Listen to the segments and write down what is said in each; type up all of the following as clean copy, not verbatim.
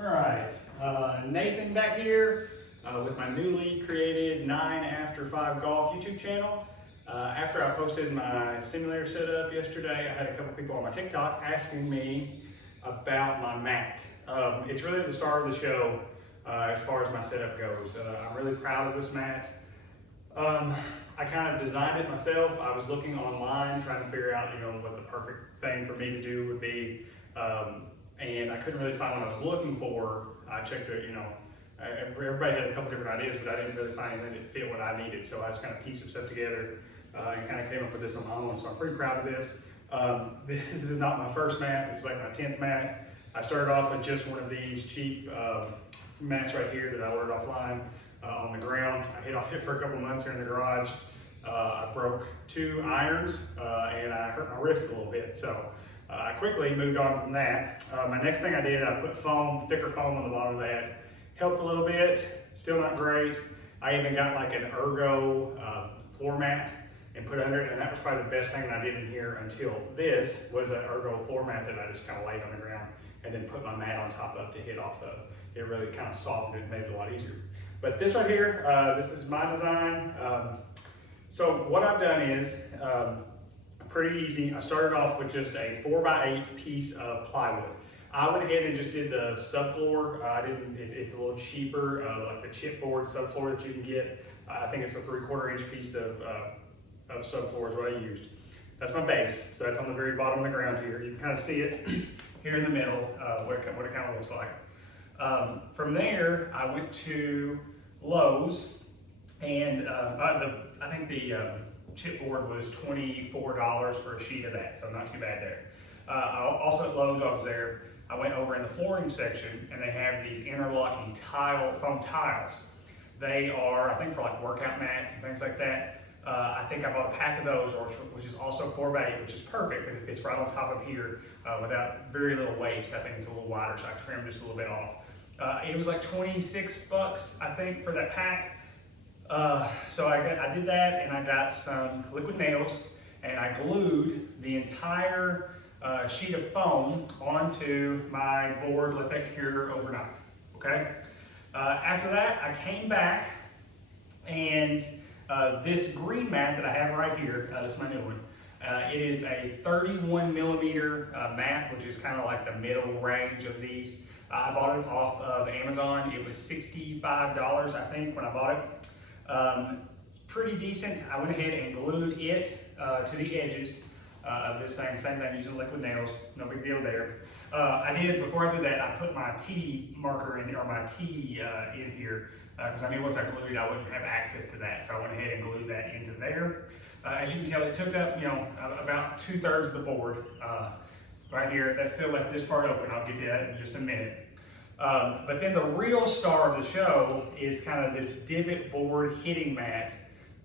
All right, Nathan back here with my newly created 9 After 5 Golf YouTube channel. After I posted my simulator setup yesterday, I had a couple people on my TikTok asking me about my mat. It's really the star of the show as far as my setup goes. I'm really proud of this mat. I kind of designed it myself. I was looking online trying to figure out, what the perfect thing for me to do would be. And I couldn't really find what I was looking for. I checked it, everybody had a couple different ideas, but I didn't really find anything that fit what I needed. So I just kind of pieced some stuff together and kind of came up with this on my own. So I'm pretty proud of this. This is not my first mat. This is like my 10th mat. I started off with just one of these cheap mats right here that I ordered offline on the ground. I hit off it for a couple months here in the garage. I broke 2 irons and I hurt my wrist a little bit. So I quickly moved on from that. My next thing I did, I put thicker foam on the bottom of that. Helped a little bit, still not great. I even got like an ergo floor mat and put it under it, and that was probably the best thing that I did in here until this was an ergo floor mat that I just kind of laid on the ground and then put my mat on top of to hit off of. It really kind of softened it, made it a lot easier. But this right here, this is my design. So what I've done is, pretty easy. I started off with just a 4x8 piece of plywood. I went ahead and just did the subfloor. It's a little cheaper, like the chipboard subfloor that you can get. I think it's a 3/4 inch piece of subfloor is what I used. That's my base. So that's on the very bottom of the ground here. You can kind of see it here in the middle, what it kind of looks like. From there, I went to Lowe's, and I think the chipboard was $24 for a sheet of that, so not too bad there. Also at Lowe's, I was there. I went over in the flooring section, and they have these interlocking foam tiles. They are, I think, for like workout mats and things like that. I think I bought a pack of those, which is also 4x8, which is perfect because it fits right on top of here without very little waste. I think it's a little wider, so I trimmed just a little bit off. It was like 26 bucks, I think, for that pack. So I did that, and I got some liquid nails, and I glued the entire sheet of foam onto my board, let that cure overnight, okay? After that, I came back, and this green mat that I have right here, this is my new one, it is a 31 millimeter mat, which is kind of like the middle range of these. I bought it off of Amazon. It was $65, I think, when I bought it. Pretty decent. I went ahead and glued it to the edges of this thing. Same thing, using liquid nails. No big deal there. Before I did that, I put my T marker in, or my T in here, because I knew once I glued it, I wouldn't have access to that. So I went ahead and glued that into there. As you can tell, it took up, about 2/3 of the board right here. That's still left this part open. I'll get to that in just a minute. But then the real star of the show is kind of this divot board hitting mat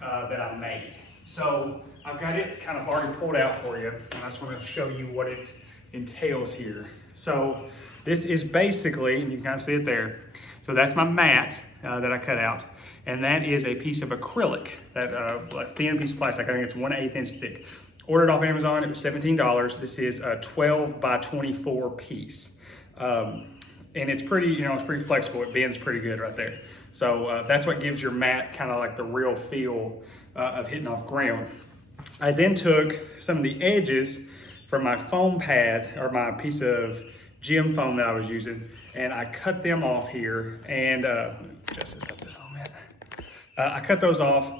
that I made. So I've got it kind of already pulled out for you, and I just want to show you what it entails here. So this is basically, and you can kind of see it there. So that's my mat that I cut out, and that is a piece of acrylic, that like thin piece of plastic. I think it's 1/8 inch thick. Ordered off Amazon, it was $17. This is a 12 by 24 piece. And it's pretty, it's pretty flexible. It bends pretty good right there. So that's what gives your mat kind of like the real feel of hitting off ground. I then took some of the edges from my foam pad, or my piece of gym foam that I was using, and I cut them off here. And adjust this up just a little bit. I cut those off,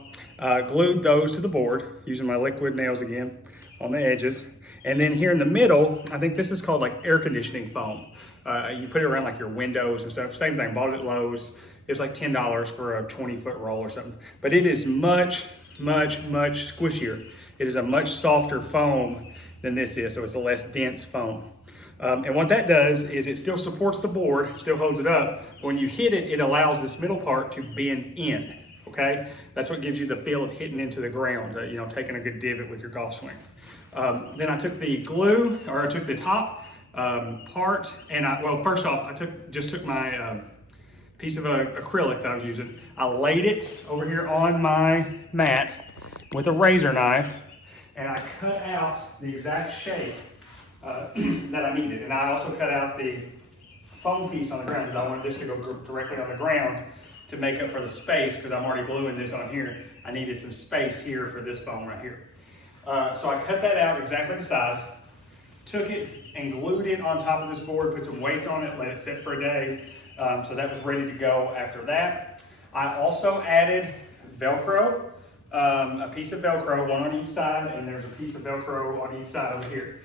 glued those to the board using my liquid nails again on the edges. And then here in the middle, I think this is called like air conditioning foam. You put it around like your windows and stuff. Same thing, bought it at Lowe's. It was like $10 for a 20-foot roll or something. But it is much, much, much squishier. It is a much softer foam than this is, so it's a less dense foam. And what that does is it still supports the board, still holds it up. When you hit it, it allows this middle part to bend in, okay? That's what gives you the feel of hitting into the ground, taking a good divot with your golf swing. Then I took the glue, or I took the top part, and first off, I just took my piece of acrylic that I was using. I laid it over here on my mat with a razor knife, and I cut out the exact shape that I needed. And I also cut out the foam piece on the ground because I wanted this to go directly on the ground to make up for the space because I'm already gluing this on here. I needed some space here for this foam right here. So I cut that out exactly the size, took it and glued it on top of this board, put some weights on it, let it sit for a day. So that was ready to go after that. I also added Velcro, a piece of Velcro, one on each side, and there's a piece of Velcro on each side over here.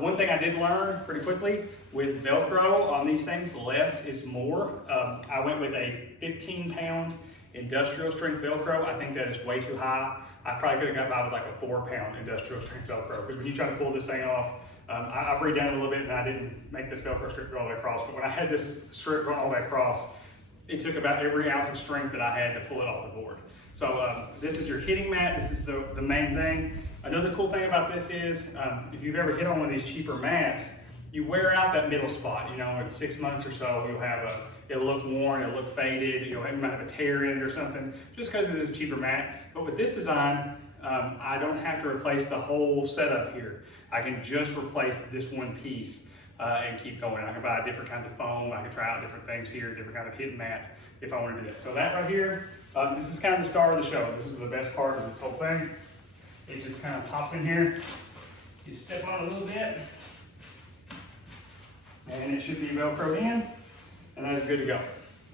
One thing I did learn pretty quickly with Velcro on these things, less is more. I went with a 15-pound industrial strength Velcro. I think that is way too high. I probably could have got by with like a 4-pound industrial strength Velcro because when you try to pull this thing off, I've redone it a little bit and I didn't make this Velcro strip go all the way across, but when I had this strip going all the way across, it took about every ounce of strength that I had to pull it off the board. So this is your hitting mat. This is the main thing. Another cool thing about this is if you've ever hit on one of these cheaper mats, you wear out that middle spot. You know, in 6 months or so, you'll have it'll look worn, it'll look faded, you might have a tear in it or something, just because it is a cheaper mat. But with this design, I don't have to replace the whole setup here. I can just replace this one piece and keep going. I can buy different kinds of foam. I can try out different things here, different kind of hitting mat if I want to do that. So that right here, this is kind of the star of the show. This is the best part of this whole thing. It just kind of pops in here. You step on it a little bit, and it should be Velcroed in, and that is good to go.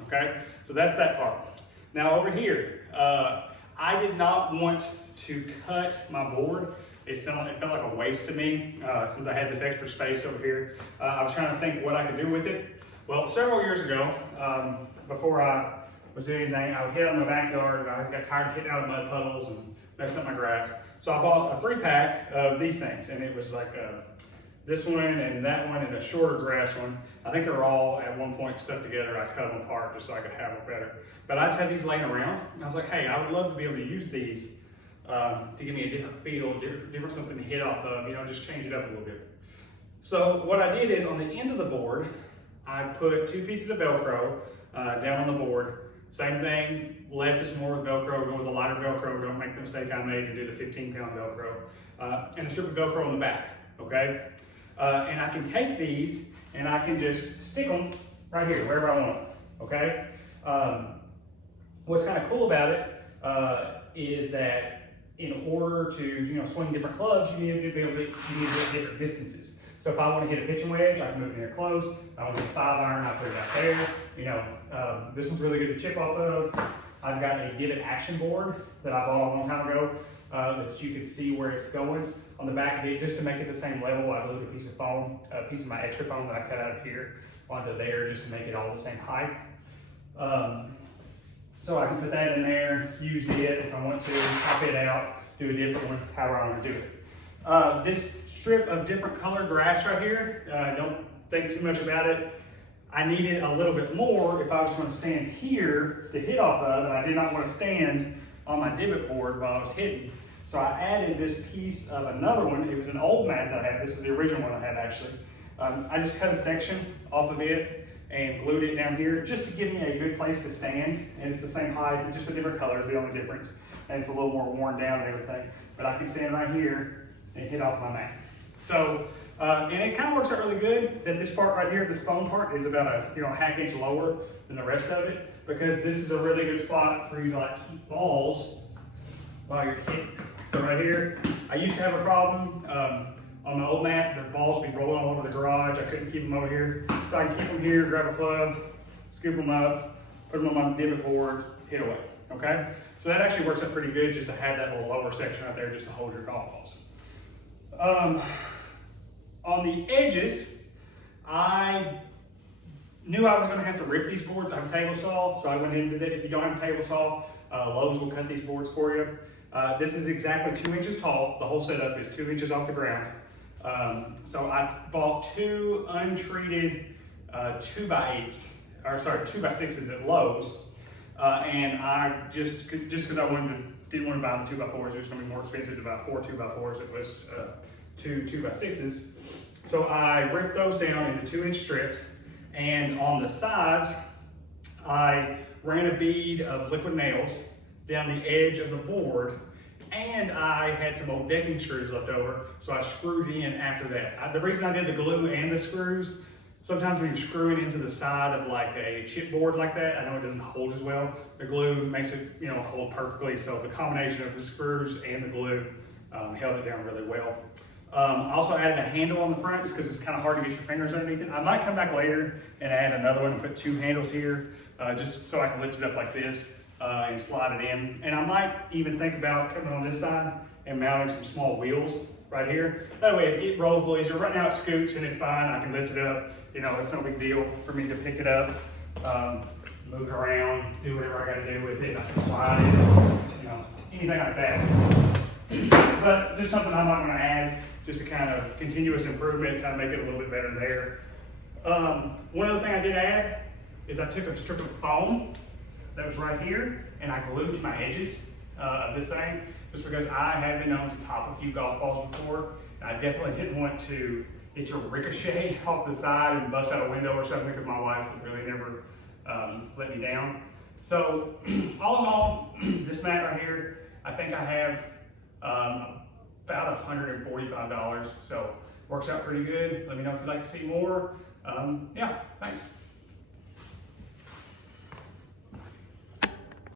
Okay, so that's that part. Now over here, I did not want to cut my board. It felt like a waste to me since I had this extra space over here. I was trying to think what I could do with it. Well, several years ago, before I was doing anything, I would hit out in my backyard and I got tired of hitting out of mud puddles and messing up my grass. So I bought a 3-pack of these things, and it was like this one and that one and a shorter grass one. I think they were all at one point stuck together. I cut them apart just so I could have them better. But I just had these laying around, and I was like, hey, I would love to be able to use these to give me a different feel, different something to hit off of, just change it up a little bit. So what I did is on the end of the board, I put 2 pieces of Velcro down on the board. Same thing, less is more with Velcro. Go with a lighter Velcro. Don't make the mistake I made to do the 15-pound Velcro. And a strip of Velcro on the back, okay? And I can take these and I can just stick them right here, wherever I want them, okay? What's kind of cool about it is that in order to swing different clubs, you need to be able to hit different distances. So if I want to hit a pitching wedge, I can move it in here close. If I want to hit a 5-iron, I put it out there. This one's really good to chip off of. I've got a Divot action board that I bought a long time ago that you can see where it's going. On the back of it, just to make it the same level, I glued a piece of foam, a piece of my extra foam that I cut out of here onto there just to make it all the same height. So I can put that in there, use it if I want to, pop it out, do a different one, however I want to do it. This strip of different colored grass right here, don't think too much about it. I needed a little bit more if I was going to stand here to hit off of, and I did not want to stand on my divot board while I was hitting. So I added this piece of another one. It was an old mat that I had. This is the original one I had actually. I just cut a section off of it and glued it down here just to give me a good place to stand. And it's the same height, just a different color is the only difference. And it's a little more worn down and everything. But I can stand right here and hit off my mat. So, and it kind of works out really good that this part right here, this foam part, is about a ½ inch lower than the rest of it, because this is a really good spot for you to keep balls while you're hitting. So right here, I used to have a problem on my old mat. The balls would be rolling all over the garage. I couldn't keep them over here. So I can keep them here, grab a club, scoop them up, put them on my divot board, hit away, okay? So that actually works out pretty good just to have that little lower section right there just to hold your golf balls. On the edges, I knew I was going to have to rip these boards. I have a table saw, so I went into that. If you don't have a table saw, Lowe's will cut these boards for you. This is exactly 2 inches tall. The whole setup is 2 inches off the ground. So I bought 2 untreated 2x8s, or sorry, 2x6s at Lowe's. And I just because I didn't want to buy the 2x4s, it was going to be more expensive to buy 4 2x4s. It was 2 2x6s. So I ripped those down into 2-inch strips, and on the sides, I ran a bead of liquid nails down the edge of the board, and I had some old decking screws left over, so I screwed in after that. The reason I did the glue and the screws sometimes when you're screwing into the side of like a chipboard like that, I know it doesn't hold as well. The glue makes it, hold perfectly. So the combination of the screws and the glue held it down really well. I also added a handle on the front just because it's kind of hard to get your fingers underneath it. I might come back later and add another one and put 2 handles here just so I can lift it up like this and slide it in. And I might even think about coming on this side and mounting some small wheels right here. That way it rolls a little easier. Right now it scoots and it's fine. I can lift it up. It's no big deal for me to pick it up, move it around, do whatever I got to do with it. I can slide it, anything like that. But just something I might want to add, just a kind of continuous improvement, kind of make it a little bit better there. One other thing I did add is I took a strip of foam that was right here and I glued to my edges of this thing, just because I have been known to top a few golf balls before. I definitely didn't want to get your ricochet off the side and bust out a window or something, because my wife would really never let me down. So all in all, this mat right here, I think I have about $145, so works out pretty good. Let me know if you'd like to see more. Yeah, thanks.